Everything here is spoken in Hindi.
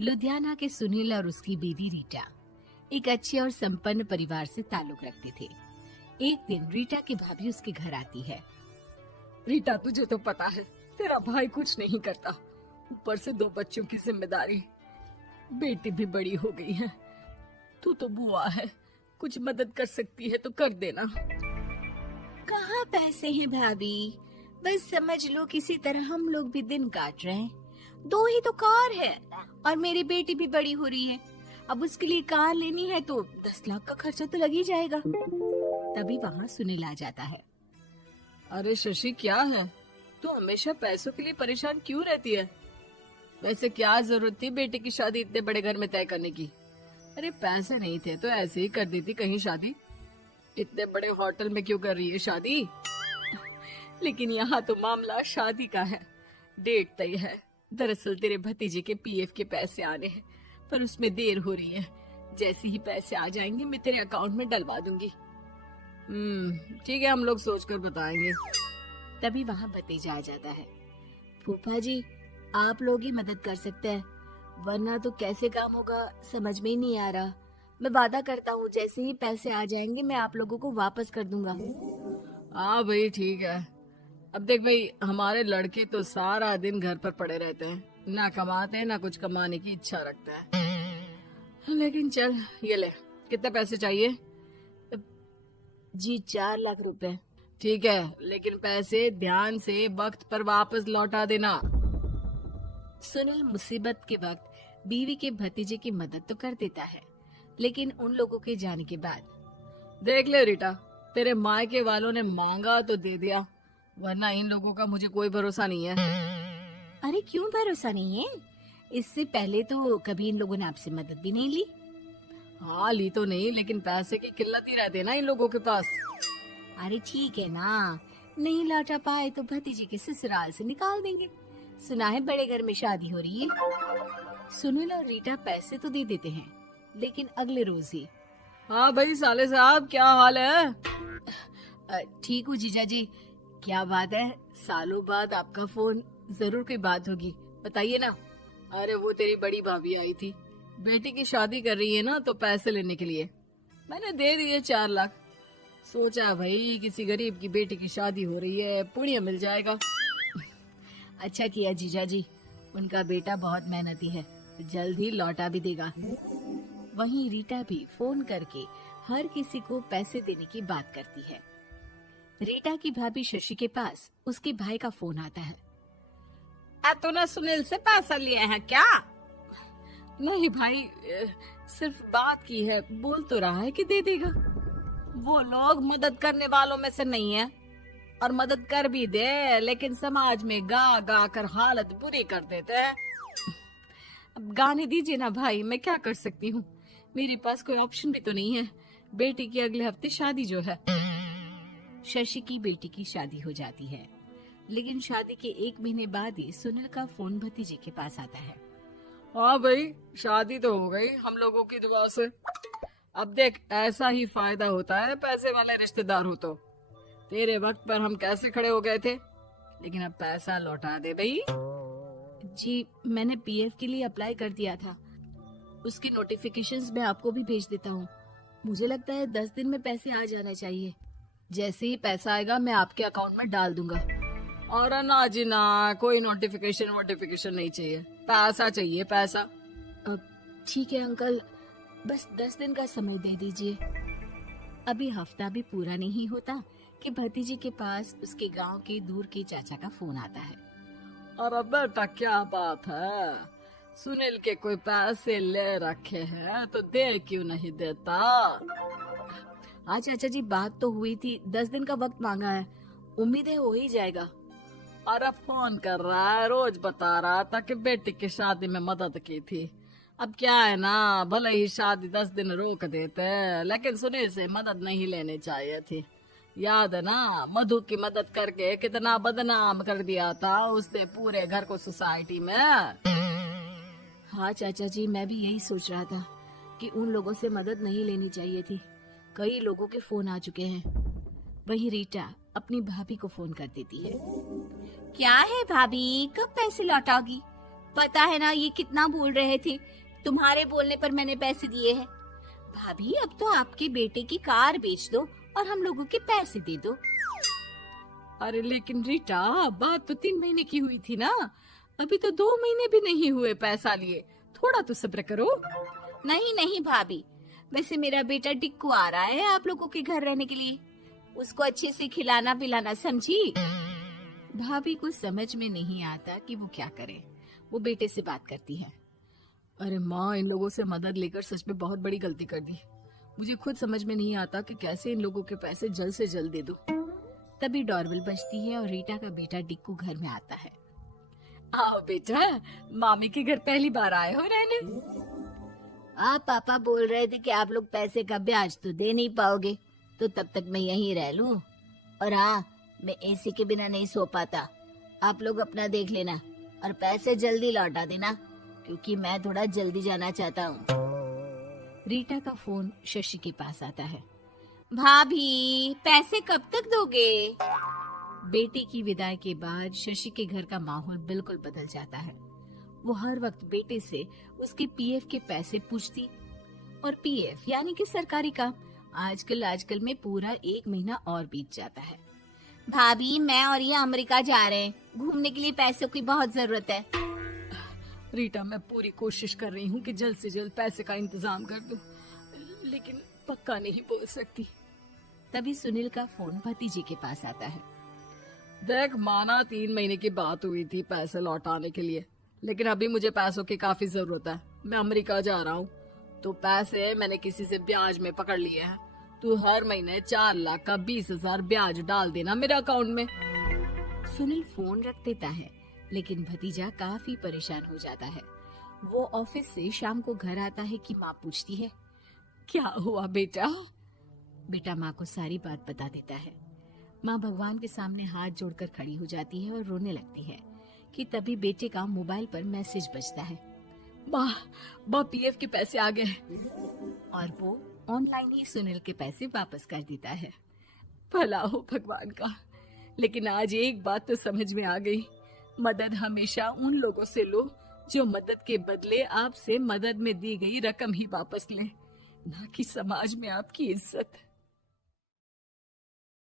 लुधियाना के सुनील और उसकी बीवी रीटा एक अच्छे और संपन्न परिवार से ताल्लुक रखते थे। एक दिन रीटा की भाभी उसके घर आती है। रीटा, तुझे तो पता है तेरा भाई कुछ नहीं करता, ऊपर से 2 बच्चों की जिम्मेदारी, बेटी भी बड़ी हो गई है। तू तो बुआ है, कुछ मदद कर सकती है तो कर देना। कहाँ पैसे हैं भाभी, बस समझ लो किसी तरह हम लोग भी दिन काट रहे हैं। 2 ही तो कार है और मेरी बेटी भी बड़ी हो रही है। अब उसके लिए कार लेनी है तो 10 लाख का खर्चा तो लग ही जाएगा। तभी वहाँ सुनील आ जाता है। अरे शशि, क्या है, तू हमेशा पैसों के लिए परेशान क्यों रहती है? वैसे क्या जरूरत थी बेटी की शादी इतने बड़े घर में तय करने की? अरे पैसे नहीं थे तो ऐसे ही कर देती कहीं शादी। इतने बड़े होटल में क्यों कर रही है शादी? लेकिन यहाँ तो मामला शादी का है, डेट तय है। दरअसल तेरे भतीजे के पीएफ के पैसे आने हैं, पर उसमें देर हो रही है। जैसे ही पैसे आ जाएंगे मैं तेरे अकाउंट में डलवा दूंगी। ठीक है, हम लोग सोचकर बताएंगे। तभी वहाँ भतीजा आ जाता है। फूफा जी, आप लोग ही मदद कर सकते हैं, वरना तो कैसे काम होगा समझ में ही नहीं आ रहा। मैं वादा करता हूँ जैसे ही पैसे आ जाएंगे मैं आप लोगों को वापस कर दूंगा। हाँ भाई, ठीक है। अब देख भाई, हमारे लड़के तो सारा दिन घर पर पड़े रहते हैं, ना कमाते हैं ना कुछ कमाने की इच्छा रखते हैं। लेकिन चल, ये ले, कितने पैसे चाहिए? जी 4 लाख रुपए। ठीक है, लेकिन पैसे ध्यान से वक्त पर वापस लौटा देना। सुनील मुसीबत के वक्त बीवी के भतीजे की मदद तो कर देता है, लेकिन उन लोगों के जाने के बाद देख ले रीटा, तेरे मायके वालों ने मांगा तो दे दिया, वरना इन लोगों का मुझे कोई भरोसा नहीं है। अरे क्यों भरोसा नहीं है? इससे पहले तो कभी इन लोगों ने आपसे मदद भी नहीं ली। हाँ, ली तो नहीं, लेकिन पैसे की किल्लत ही रहती है ना इन लोगों के पास। अरे ठीक है ना, नहीं लौटा पाए तो भतीजे के ससुराल से निकाल देंगे। सुना है बड़े घर में शादी हो रही है। सुनील और रीटा पैसे तो दे देते हैं, लेकिन अगले रोज ही। हाँ भाई साले साहब, क्या हाल है? ठीक हूँ जीजा जी। क्या बात है, सालों बाद आपका फोन, जरूर कोई बात होगी, बताइए ना। अरे वो तेरी बड़ी भाभी आई थी, बेटी की शादी कर रही है ना, तो पैसे लेने के लिए मैंने दे दिए 4 लाख। सोचा भाई किसी गरीब की बेटी की शादी हो रही है, पुण्य मिल जाएगा। अच्छा किया जीजा जी, उनका बेटा बहुत मेहनती है, जल्द ही लौटा भी देगा। वहीं रीटा भी फोन करके हर किसी को पैसे देने की बात करती है। रीटा की भाभी शशि के पास उसके भाई का फोन आता है। तूने सुनील से पैसा लिया है क्या? नहीं भाई, सिर्फ बात की है, बोल तो रहा है कि दे देगा। वो लोग मदद करने वालों में से नहीं है, और मदद कर भी दे लेकिन समाज में गा गा कर हालत बुरी कर देते हैं। अब गाने दीजिए ना भाई, मैं क्या कर सकती हूँ, मेरे पास कोई ऑप्शन भी तो नहीं है। बेटी की अगले हफ्ते शादी जो है। शशि की बेटी की शादी हो जाती है, लेकिन शादी के 1 महीने बाद ही सुनील का फोन भतीजे के पास आता है। हाँ भाई, शादी तो हो गई हम लोगों की दुआ से। अब देख, ऐसा ही फायदा होता है पैसे वाले रिश्तेदार हो तो। तेरे वक्त पर हम कैसे खड़े हो गए थे, लेकिन अब पैसा लौटा दे भाई। जी, मैंने पीएफ के लिए अप्लाई कर दिया था, उसकी नोटिफिकेशंस मैं आपको भी भेज देता हूँ। मुझे लगता है 10 दिन में पैसे आ जाना चाहिए। जैसे ही पैसा आएगा मैं आपके अकाउंट में डाल दूंगा। और ना जी ना, कोई नोटिफिकेशन नहीं चाहिए, पैसा चाहिए, पैसा। ठीक है अंकल, बस 10 दिन का समय दे दीजिए। अभी हफ्ता भी पूरा नहीं होता कि भतीजे के पास उसके गांव के दूर के चाचा का फोन आता है। अरे बेटा, क्या बात है, सुनील के कोई पैसे ले रखे हैं तो दे क्यों नहीं देता? हाँ चाचा जी, बात तो हुई थी, 10 दिन का वक्त मांगा है, उम्मीद है हो ही जाएगा। अरे फोन कर रहा है, रोज बता रहा था कि बेटी की शादी में मदद की थी। अब क्या है ना, भले ही शादी 10 दिन रोक देते, लेकिन सुनील से मदद नहीं लेनी चाहिए थी। याद है ना, मधु की मदद करके कितना बदनाम कर दिया था उसने पूरे घर को सोसाइटी में। हाँ चाचा जी, मैं भी यही सोच रहा था कि उन लोगों से मदद नहीं लेनी चाहिए थी। कई लोगों के फोन आ चुके हैं। वहीं रीटा अपनी भाभी को फोन कर देती है। क्या है भाभी, कब पैसे लौटाओगी? पता है ना ये कितना बोल रहे थे, तुम्हारे बोलने पर मैंने पैसे दिए हैं। भाभी अब तो आपके बेटे की कार बेच दो और हम लोगों के पैसे दे दो। अरे लेकिन रीटा, बात तो 3 महीने की हुई थी ना, अभी तो 2 महीने भी नहीं हुए पैसा लिए, थोड़ा तो सब्र करो। नहीं नहीं भाभी, वैसे मेरा बेटा टिक्कू आ रहा है आप लोगों के घर रहने के लिए, उसको अच्छे से खिलाना पिलाना, समझी? भाभी को समझ में नहीं आता कि वो क्या करे। वो बेटे से बात करती है। अरे माँ, इन लोगों से मदद लेकर सच में बहुत बड़ी गलती कर दी। मुझे खुद समझ में नहीं आता कि कैसे इन लोगों के पैसे जल्द से जल्द दे दूं। तभी डोरबेल बजती है और रीटा का बेटा टिक्कू घर में आता है। आओ बेटा, मामी के घर पहली बार आए हो रहने? आप पापा बोल रहे थे कि आप लोग पैसे का ब्याज तो दे नहीं पाओगे, तो तब तक मैं यहीं रह लूं। और हाँ, मैं एसी के बिना नहीं सो पाता। आप लोग अपना देख लेना और पैसे जल्दी लौटा देना, क्योंकि मैं थोड़ा जल्दी जाना चाहता हूँ। रीटा का फोन शशि के पास आता है। भाभी, पैसे कब तक दोगे? बेटे की विदाई के बाद शशि के घर का माहौल बिल्कुल बदल जाता है। वो हर वक्त बेटे से उसके पीएफ के पैसे पूछती, और पीएफ यानी कि सरकारी काम। आजकल में पूरा 1 महीना और बीत जाता है। भाभी, मैं और ये अमेरिका जा रहे हैं, घूमने के लिए पैसों की बहुत जरूरत है। रीटा, मैं पूरी कोशिश कर रही हूँ कि जल्द से जल्द पैसे का इंतजाम कर दूं, लेकिन पक्का नहीं बोल सकती। तभी सुनील का फोन भतीजे के पास आता है। देख माना 3 महीने की बात हुई थी पैसे लौटाने के लिए, लेकिन अभी मुझे पैसों की काफी जरूरत है। मैं अमेरिका जा रहा हूँ, तो पैसे मैंने किसी से ब्याज में पकड़ लिए हैं। तू हर महीने 4 लाख का 20,000 ब्याज डाल देना मेरे अकाउंट में। सुनील फोन रख देता है, लेकिन भतीजा काफी परेशान हो जाता है। वो ऑफिस से शाम को घर आता है कि माँ पूछती है, क्या हुआ बेटा? बेटा माँ को सारी बात बता देता है। माँ भगवान के सामने हाथ जोड़कर खड़ी हो जाती है और रोने लगती है कि तभी बेटे का मोबाइल पर मैसेज बजता है। माँ, पीएफ के पैसे आ गए। और वो ऑनलाइन ही सुनील के पैसे वापस कर देता है। भला हो भगवान का। लेकिन आज एक बात तो समझ में आ गई, मदद हमेशा उन लोगों से लो जो मदद के बदले आपसे मदद में दी गई रकम ही वापस लें, ना कि समाज में आपकी इज्जत।